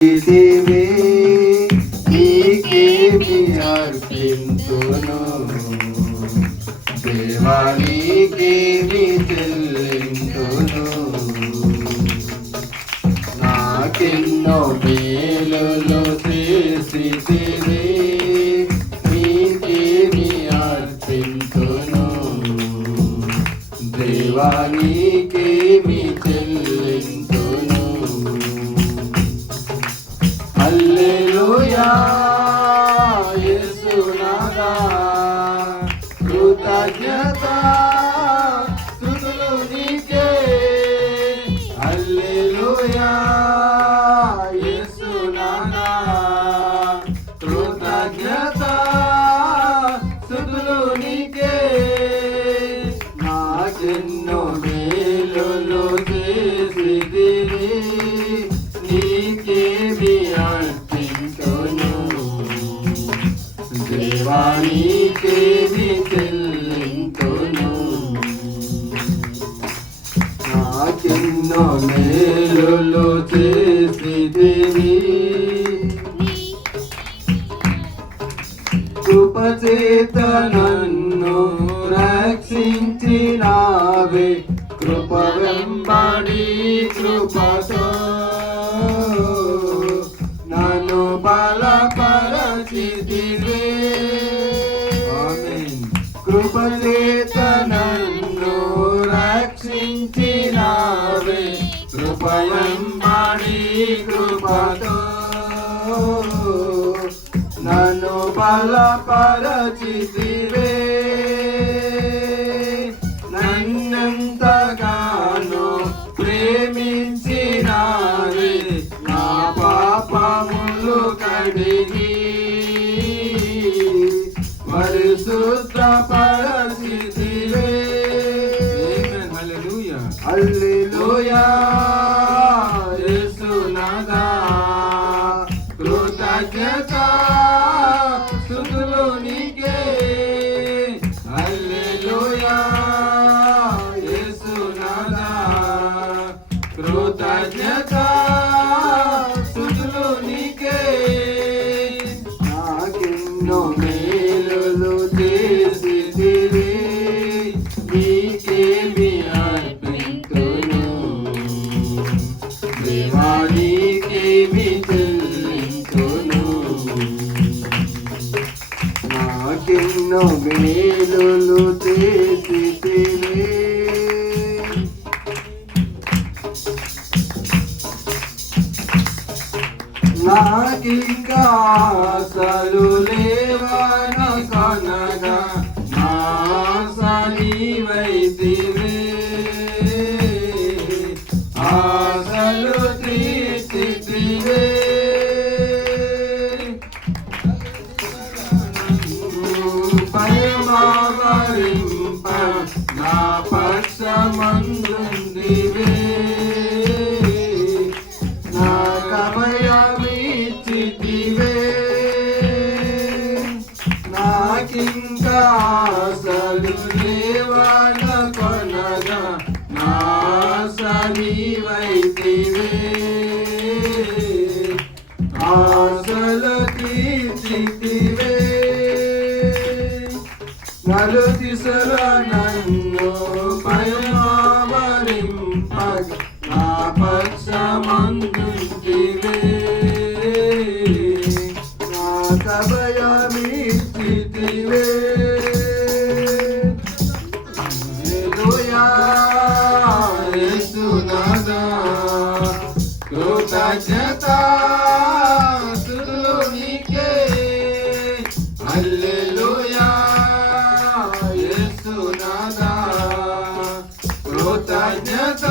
దేవే నీకేమి అర్పింతును, దేవా నీకేమి చెల్లింతును. నాకెన్నో మేలులు చేసితివే, నీకేమి అర్పింతును, దేవా నీకేమి చెల్లింతును. హల్లెలూయా యేసునాథా, కృతజ్ఞత స్తుతులు నీకే. హల్లెలూయా యేసునాథా, కృతజ్ఞత స్తుతులు నీకే. నాకెన్నో మేలులు చేసితివి, నీకేమి అర్పింతును, దేవా నీకేమి చెల్లింతును. నాకెన్నో మేలులు చేసితివి, కృపచేత నన్ను రక్షించినావే, కృప వెంబడి కృపతో నన్ను బలపరచితివే. కృపచేత నన్ను రక్షించినావే, కృప వెంబడి కృపతో నన్ను బలపరచితివే. నన్నెంతగానో ప్రేమించినావే, నా పాపములు కడిగి పరిశుద్ధపరచితివే. హల్లెలూయా హల్లెలూయా యేసునాథా, కృతజ్ఞత స్తుతులు నీకే. హల్లెలూయా యేసునాథా, కృతజ్ఞత స్తుతులు నీకే. నాకెన్నో మేలులు చేసితివి, నీకేమి అర్పింతును, దేవా నీకేమి చెల్లింతును. నాకెన్నో మేలులు చేసితివి, నాకింకా ఆశలు లేవనగా నా ఆశ నీవైతివే. ఆశలు తీర్చితివే, భయమావరింప నా పక్షమందుందివే. నాకింకా ఆశలు లేవనగా నా ఆశ నీవైతివే. ఆశలు తీర్చితివే, నలుదిశల నన్ను భయమావరింప నా పక్షమందుంటివే. భయమిచ్చితివే. హల్లెలూయా యేసునాథా, కృతజ్ఞత స్తుతులు నీకే. హల్లెలూయా యేసునాథా, కృతజ్ఞత